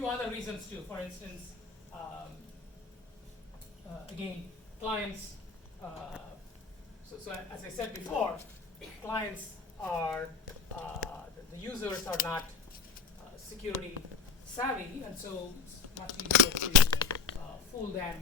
few other reasons too. For instance, again, clients. So as I said before, clients are the users are not security savvy, and so it's much easier to fool them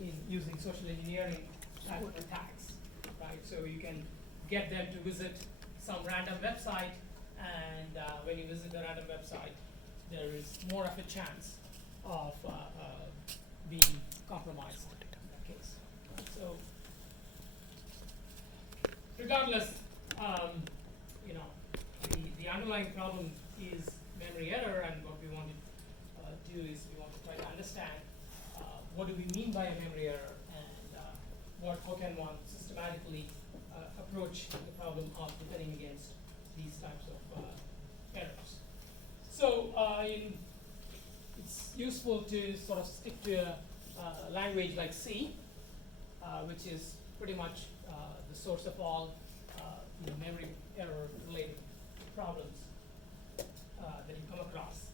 in using social engineering type of attacks, right? So you can get them to visit some random website, and when you visit the random website, there is more of a chance of being compromised in that case. So regardless, you know, the underlying problem is memory error, and what we want to do is we want to try to understand what do we mean by a memory error, and how can one systematically approach the problem of defending against these types of errors. So it's useful to sort of stick to a language like C, which is pretty much the source of all memory error related problems that you come across.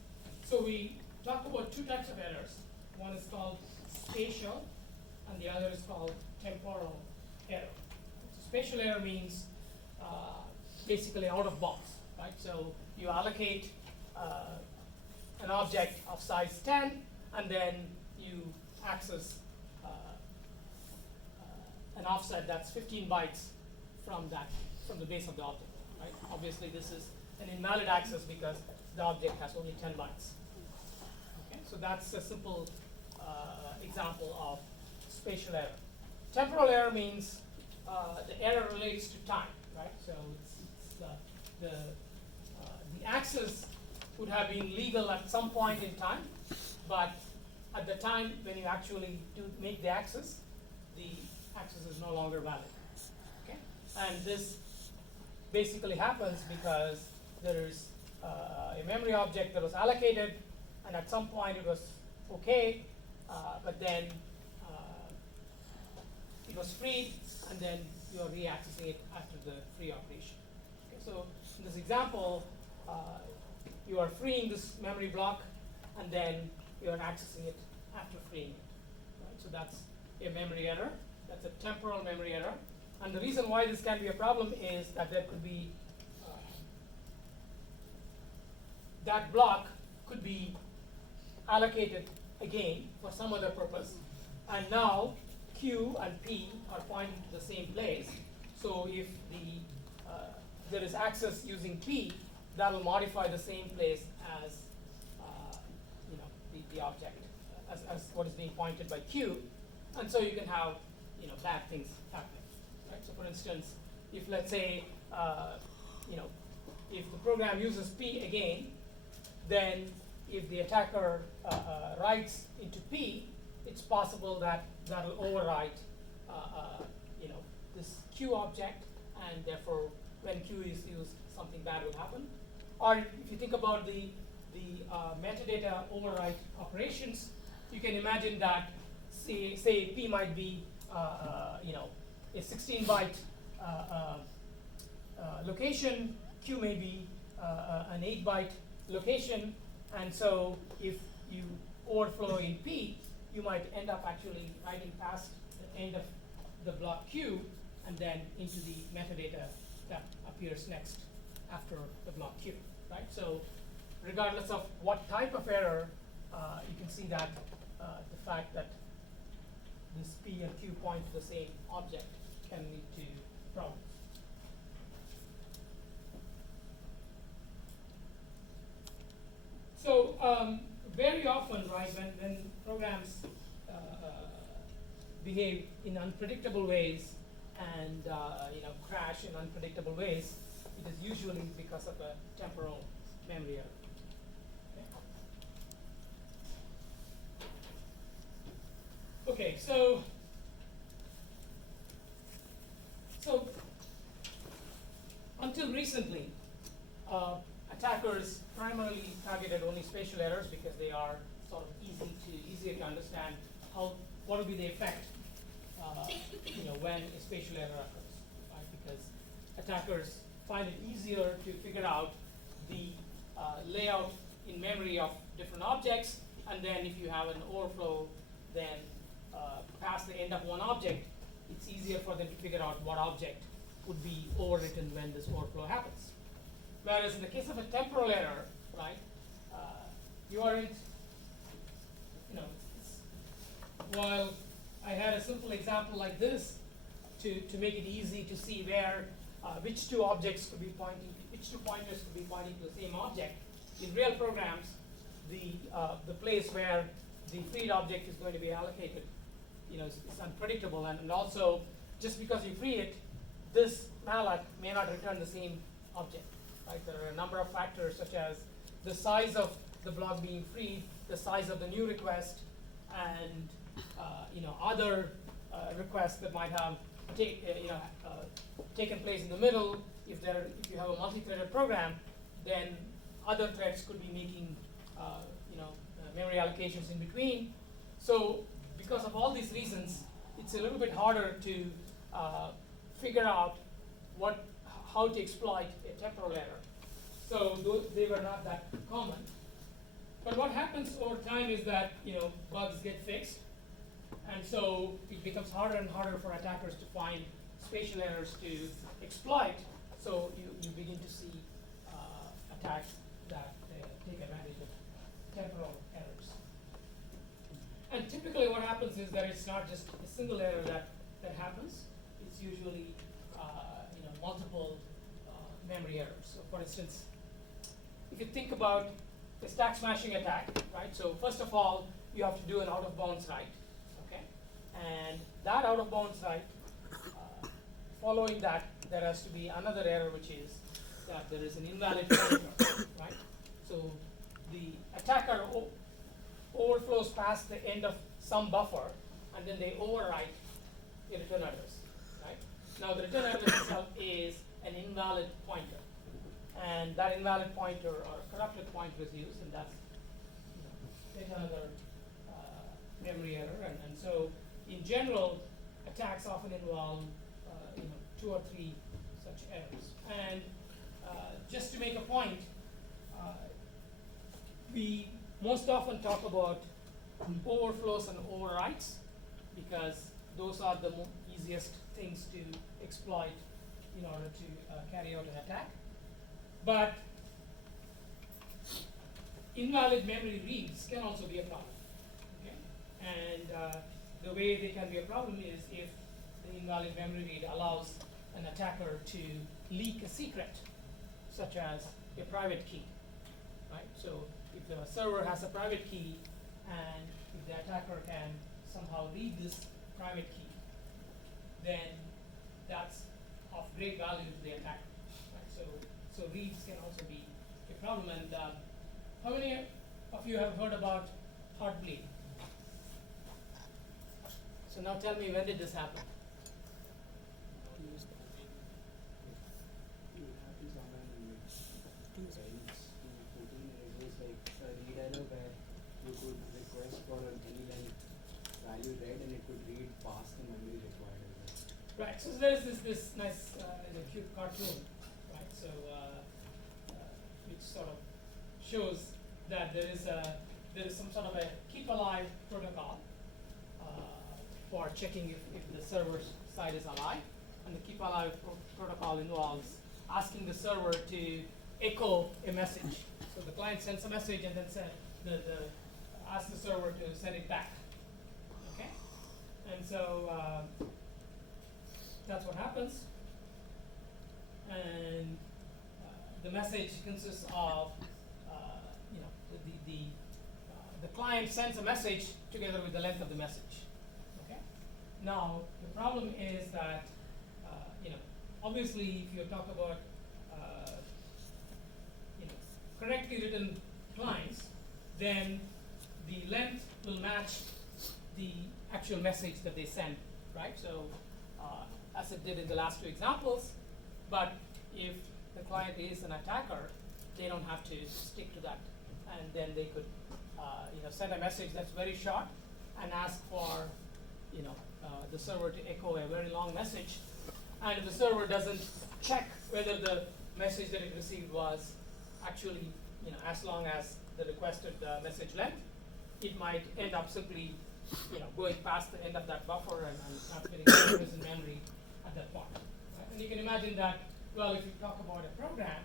So we talk about two types of errors. One is called spatial, and the other is called temporal error. So spatial error means basically out of box, right? So you allocate an object of size 10, and then you access an offset that's 15 bytes from the base of the object, right? Obviously, this is an invalid access because the object has only 10 bytes. Okay, so that's a simple example of spatial error. Temporal error means the error relates to time, right? So it's the access would have been legal at some point in time, but at the time when you actually do make the access is no longer valid. Okay, and this basically happens because there is a memory object that was allocated, and at some point it was okay, but then it was freed, and then you are reaccessing it after the free operation. Okay, so in this example, you are freeing this memory block, and then you are accessing it after freeing it. Right? So that's a memory error. That's a temporal memory error. And the reason why this can be a problem is that there could be that block could be allocated again for some other purpose, and now Q and P are pointing to the same place. So if there is access using P, that will modify the same place as the object as what is being pointed by Q, and so you can have bad things happening. Right? So for instance, if let's say if the program uses P again, then if the attacker writes into P, it's possible that that will overwrite this Q object, and therefore when Q is used, something bad will happen. Or if you think about the metadata overwrite operations, you can imagine that say P might be a 16-byte location, Q may be an 8-byte location, and so if you overflow in P, you might end up actually writing past the end of the block Q and then into the metadata that appears next after the block Q, right? So regardless of what type of error, you can see that the fact that this P and Q point to the same object can lead to problems. So very often, right, when programs behave in unpredictable ways and crash in unpredictable ways, it is usually because of a temporal memory error. Okay, so until recently, attackers primarily targeted only spatial errors because they are sort of easier to understand what will be the effect when a spatial error occurs, right? Because attackers find it easier to figure out the layout in memory of different objects, and then if you have an overflow, then past the end of one object, it's easier for them to figure out what object would be overwritten when this overflow happens. Whereas in the case of a temporal error, right, you aren't, while I had a simple example like this to make it easy to see where which two objects could be pointing, which two pointers could be pointing to the same object. In real programs, the place where the freed object is going to be allocated, it's unpredictable, and also just because you free it, this malloc may not return the same object. Right? There are a number of factors such as the size of the block being freed, the size of the new request, and other requests that might have taken place in the middle. If you have a multi-threaded program, then other threads could be making memory allocations in between. So because of all these reasons, it's a little bit harder to figure out how to exploit a temporal error. So they were not that common. But what happens over time is that bugs get fixed, and so it becomes harder and harder for attackers to find spatial errors to exploit. So you begin to see attacks that take advantage of temporal errors. And typically what happens is that it's not just a single error that happens. It's usually multiple memory errors. So for instance, if you think about the stack smashing attack, right? So first of all, you have to do an out of bounds write, okay? And that out of bounds write, following that, there has to be another error, which is that there is an invalid pointer, right? So the attacker overflows past the end of some buffer, and then they overwrite the return address, right? Now the return address itself is an invalid pointer, and that invalid pointer or corrupted pointer is used, and that's yet another memory error. And so in general, attacks often involve 2 or 3 such errors. And just to make a point, we most often talk about overflows and overwrites because those are the easiest things to exploit in order to carry out an attack. But invalid memory reads can also be a problem. Okay? And the way they can be a problem is if the invalid memory read allows an attacker to leak a secret, such as a private key. Right? So if the server has a private key, and if the attacker can somehow read this private key, then that's of great value to the attacker. Right? So reads can also be a problem. And how many of you have heard about Heartbleed? So now tell me, when did this happen? Right, so there's this nice cute cartoon, right? So which sort of shows that there is some sort of a keep alive protocol for checking if the server side is alive, and the keep alive protocol involves asking the server to echo a message. So the client sends a message and then asks the server to send it back. Okay, and so that's what happens. And the message consists of the client sends a message together with the length of the message. Okay. Now the problem is that obviously if you talk about correctly written clients, then the length will match the actual message that they send, right? So as it did in the last 2 examples, but if the client is an attacker, they don't have to stick to that, and then they could send a message that's very short and ask for the server to echo a very long message, and if the server doesn't check whether the message that it received was actually as long as the requested message length, it might end up simply going past the end of that buffer and transmitting numbers in memory at that point. Right? And you can imagine that, well, if you talk about a program,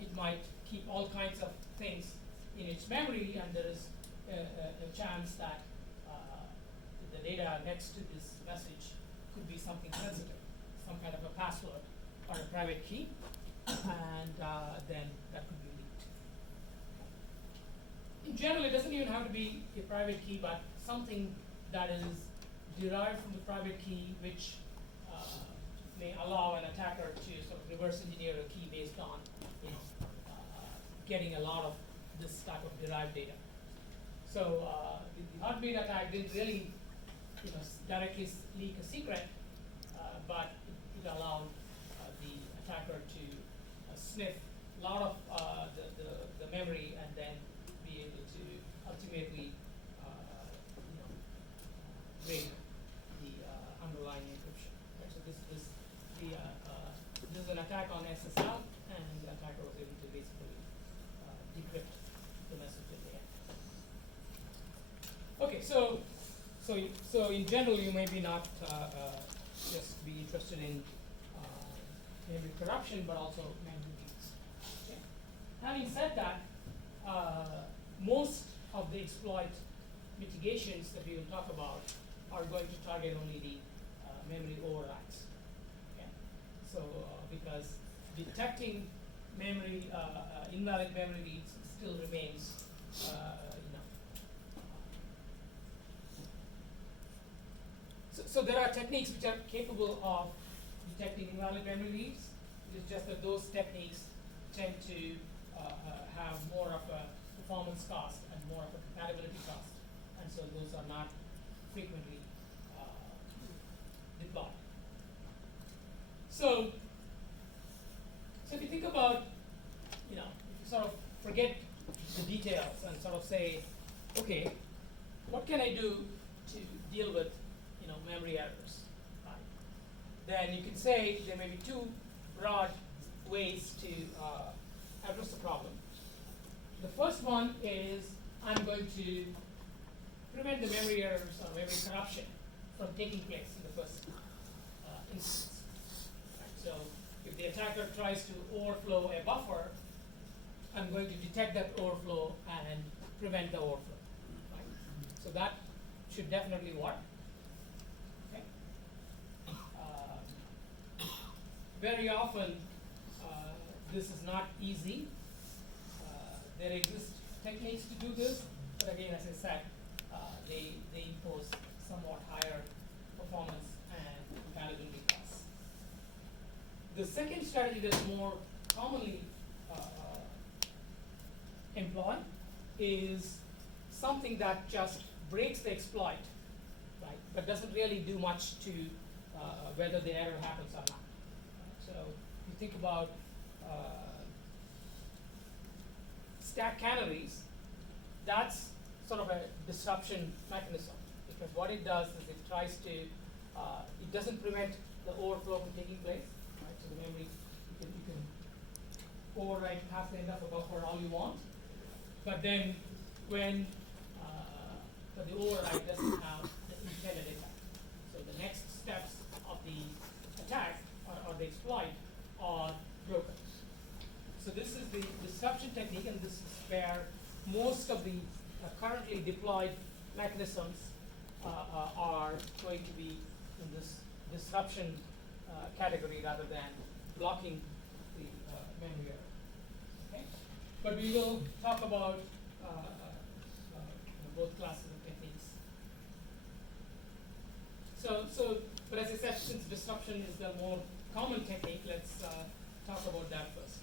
it might keep all kinds of things in its memory, and there is a chance that the data next to this message could be something sensitive, some kind of a password or a private key, and then that could be leaked. In general, it doesn't even have to be a private key, but something that is derived from the private key, which may allow an attacker to sort of reverse engineer a key based on getting a lot of this type of derived data. So the Heartbeat attack didn't really directly leak a secret, but it allowed the attacker to sniff a lot of the memory and then be able to ultimately break the underlying encryption. Right? So this is an attack on SSL, and the attacker was able to basically decrypt the message at the end. Okay, so in general, you may be not just be interested in memory corruption, but also memory leaks. Okay. Having said that, most of the exploit mitigations that we will talk about are going to target only the memory overrides. Okay. So because detecting memory invalid memory reads still remains So there are techniques which are capable of detecting invalid memory reads. It's just that those techniques tend to have more of a performance cost and more of a compatibility cost, and so those are not frequently deployed. So if you think about, if you sort of forget the details and sort of say, okay, what can I do to deal with memory errors? Right? Then you can say there may be two broad ways to address the problem. The first one is I'm going to prevent the memory errors or memory corruption from taking place in the first instance. Right? So if the attacker tries to overflow a buffer, I'm going to detect that overflow and prevent the overflow. Right? So that should definitely work. Okay. Very often, this is not easy. There exist techniques to do this, but again, as I said, they impose somewhat higher performance and compatibility costs. The second strategy that's more commonly employed is something that just breaks the exploit, right? But doesn't really do much to whether the error happens or not. So you think about stack canaries, that's sort of a disruption mechanism, because what it does is it tries to, it doesn't prevent the overflow from taking place, right? So the memory, you can overwrite past the end of a buffer all you want, but then when the override doesn't have the intended impact. So the next steps of the attack or the exploit are broken. So this is the disruption technique, and this is where most of the currently deployed mechanisms are going to be in this disruption category rather than blocking the memory error. Okay? But we will talk about both classes of techniques. But as I said, since disruption is the more common technique, let's talk about that first.